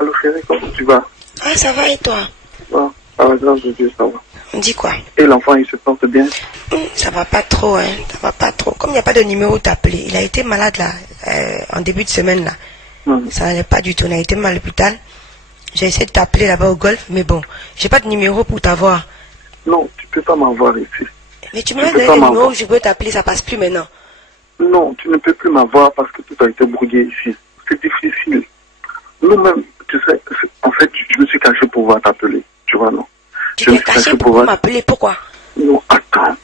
Allô chérie, comment tu vas? Ah, ça va et toi? Bon, par la grâce de Dieu, ça va. On dit quoi? Et l'enfant, il se porte bien? Ça va pas trop, hein. Ça va pas trop. Comme il n'y a pas de numéro d'appeler, il a été malade là, en début de semaine là. Ça n'allait pas du tout. On a été mal à l'hôpital. J'ai essayé de t'appeler là-bas au golf, mais bon, j'ai pas de numéro pour t'avoir. Non, tu peux pas m'avoir ici. Mais tu m'as donné le numéro, je peux t'appeler, ça passe plus maintenant. Non, tu ne peux plus m'avoir parce que tout a été brouillé ici. C'est difficile. Nous-mêmes, tu sais, en fait, je me suis caché pour pouvoir t'appeler. Tu vois, non? Tu t'es caché pour m'appeler, pourquoi? Non, attends.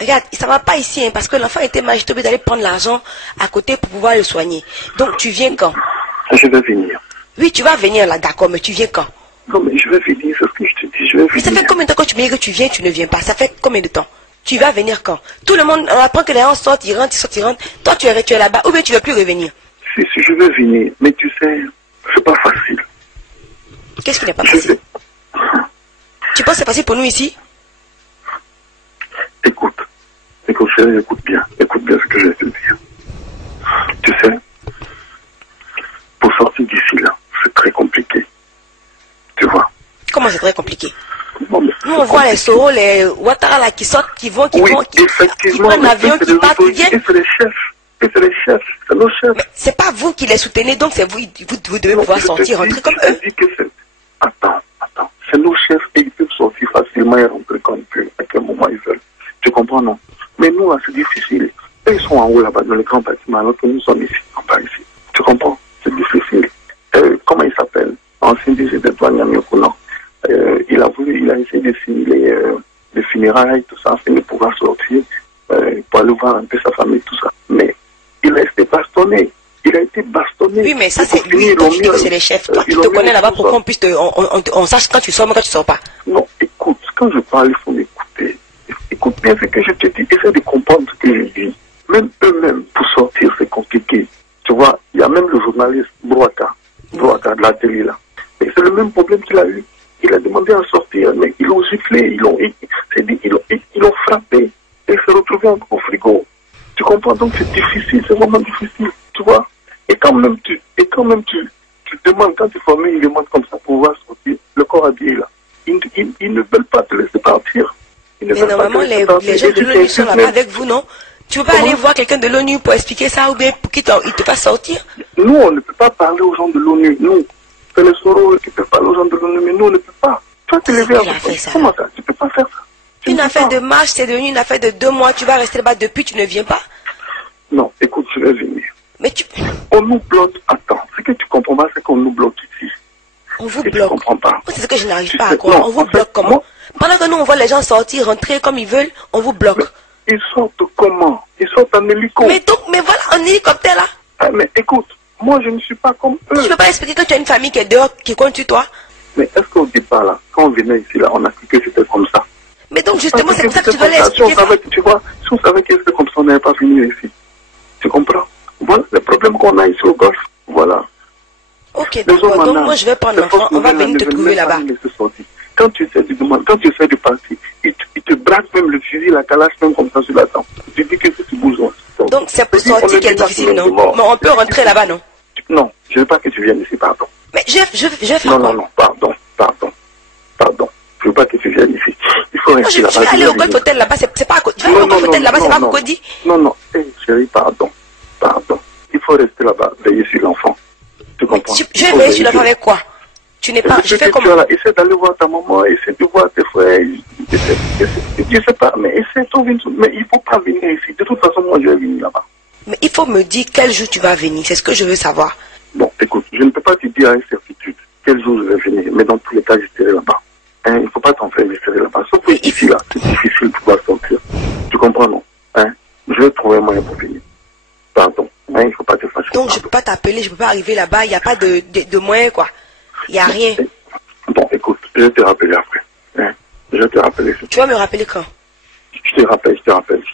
Regarde, ça va pas ici, hein, parce que l'enfant était mal, j'étais obligé d'aller prendre l'argent à côté pour pouvoir le soigner. Donc, tu viens quand? Je vais venir. Oui, tu vas venir là, d'accord, mais tu viens quand? Non, mais je vais venir, c'est ce que je te dis, je vais venir. Mais ça fait combien de temps que tu me dis que tu viens, tu ne viens pas? Ça fait combien de temps? Tu vas venir quand? Tout le monde, on apprend que les gens sortent, ils rentrent. Toi, tu es là-bas, ou bien tu ne veux plus revenir? Si, je vais venir, mais tu sais, c'est pas facile. Qu'est-ce qui n'est pas facile? Tu penses que c'est facile pour nous ici? Écoute, chérie, écoute bien ce que je vais te dire. Tu sais, pour sortir d'ici là, c'est très compliqué. Tu vois? Comment c'est très compliqué? Non, mais nous on voit les Soro, les Ouattara là qui sortent, qui prennent l'avion, qui partent, qui viennent. Et c'est les chefs, c'est nos chefs. Mais c'est pas vous qui les soutenez, donc c'est vous devez pouvoir sortir, rentrer comme eux. Attends, c'est nos chefs et ils peuvent sortir facilement et rentrer comme ils veulent, à quel moment ils veulent. Tu comprends, non? Mais nous, là, c'est difficile. Eux, ils sont en haut là-bas, dans les grands bâtiments, alors que nous sommes ici, en bas ici. Tu comprends? C'est difficile. Comment il s'appelle? Ancien DG de douane, Yamiokono. Il a essayé de simuler les funérailles, tout ça, afin de pouvoir sortir, pour aller voir un peu sa famille, tout ça. Mais il a été bastonné. Oui, mais ça, c'est lui. Toi, tu dis que c'est les chefs. Toi, tu te connais là-bas pour qu'on puisse on sache quand tu sors, mais quand tu sors pas. Non, écoute, quand je parle, il faut m'écouter. Écoute bien ce que je te dis. Essaie de comprendre ce que je dis. Même eux-mêmes, pour sortir, c'est compliqué. Tu vois, il y a même le journaliste Brouaka de la télé là. Et c'est le même problème qu'il a eu. Il a demandé à sortir, mais ils l'ont giflé, ils l'ont frappé. Et il s'est retrouvé au frigo. Tu comprends? Donc c'est difficile, c'est vraiment difficile. Tu vois? Et quand même tu demandes, quand tu formules une demande comme ça pour pouvoir sortir, le corps habillé là, ils ne veulent pas te laisser partir. Mais normalement, les gens de l'ONU sont là-bas avec vous, non? Tu peux pas aller voir quelqu'un de l'ONU pour expliquer ça ou bien pour qu'il te fasse sortir? Nous, on ne peut pas parler aux gens de l'ONU. Nous, c'est les Soro qui peuvent parler aux gens de l'ONU, mais nous, on ne peut pas. Toi, tu comment ça? Tu peux pas faire ça. Une affaire de marche, c'est devenu une affaire de 2 mois. Tu vas rester là-bas depuis, tu ne viens pas? Non, écoute, je vais venir. Mais on nous bloque. Attends, ce que tu comprends pas, c'est qu'on nous bloque ici. On vous bloque. Tu comprends pas. C'est ce que je n'arrive pas à croire. On vous bloque comment? Pendant que nous, on voit les gens sortir, rentrer comme ils veulent, on vous bloque. Mais ils sortent comment? Ils sortent en hélicoptère. Mais voilà, en hélicoptère là. Ah, mais écoute, moi je ne suis pas comme eux. Tu peux pas expliquer que tu as une famille qui est dehors, qui compte sur toi? Mais est-ce qu'au départ là, quand on venait ici là, on a cru que c'était comme ça? Mais donc justement, c'est pour ça que tu dois l'expliquer. Tu vois, si on savait que c'était comme ça, on n'allait pas venir ici. Tu comprends? Voilà le problème qu'on a ici au golf. Voilà. Ok, d'accord. Donc moi je vais prendre l'enfant, on va venir te trouver là-bas. Quand tu essaies de partir, ils te braquent même le fusil, la calache même comme ça sur la tempe. Tu dis que c'est besoin. Donc c'est pour sortir qui est difficile, non? Mais on peut rentrer là-bas, non? Non, je ne veux pas que tu viennes ici, pardon. Mais je vais faire quoi? Non, pardon. Je ne veux pas que tu viennes ici. Il faut rester là-bas. Je vais aller au Golf Hotel là-bas, c'est pas à côté. Je vais aller au Golf Hotel là-bas, c'est pas à Cocody. Non, chérie, pardon. Il faut rester là-bas, veiller sur l'enfant. Tu comprends? Je vais veiller sur l'enfant avec quoi? Tu n'es pas. Je fais comment? Essaie d'aller voir ta maman, essaie de voir tes frères. Je sais pas, mais essaie de venir. Mais il ne faut pas venir ici. De toute façon, moi, je vais venir là-bas. Mais il faut me dire quel jour tu vas venir. C'est ce que je veux savoir. Bon, écoute, je ne peux pas te dire avec certitude quel jour je vais venir. Mais dans tous les cas, je serai là-bas. Il ne faut pas t'en faire, je serai là-bas. Sauf que ici, là, c'est difficile de pouvoir sortir. Tu comprends, non? Je vais trouver un moyen pour venir. Pardon. Il ne faut pas te fâcher. Donc, je ne peux pas t'appeler, je ne peux pas arriver là-bas. Il n'y a pas de moyen, quoi. Il n'y a rien. Bon, écoute, je vais te rappeler après. Je vais te rappeler. Tu vas me rappeler quand? Je te rappelle. Je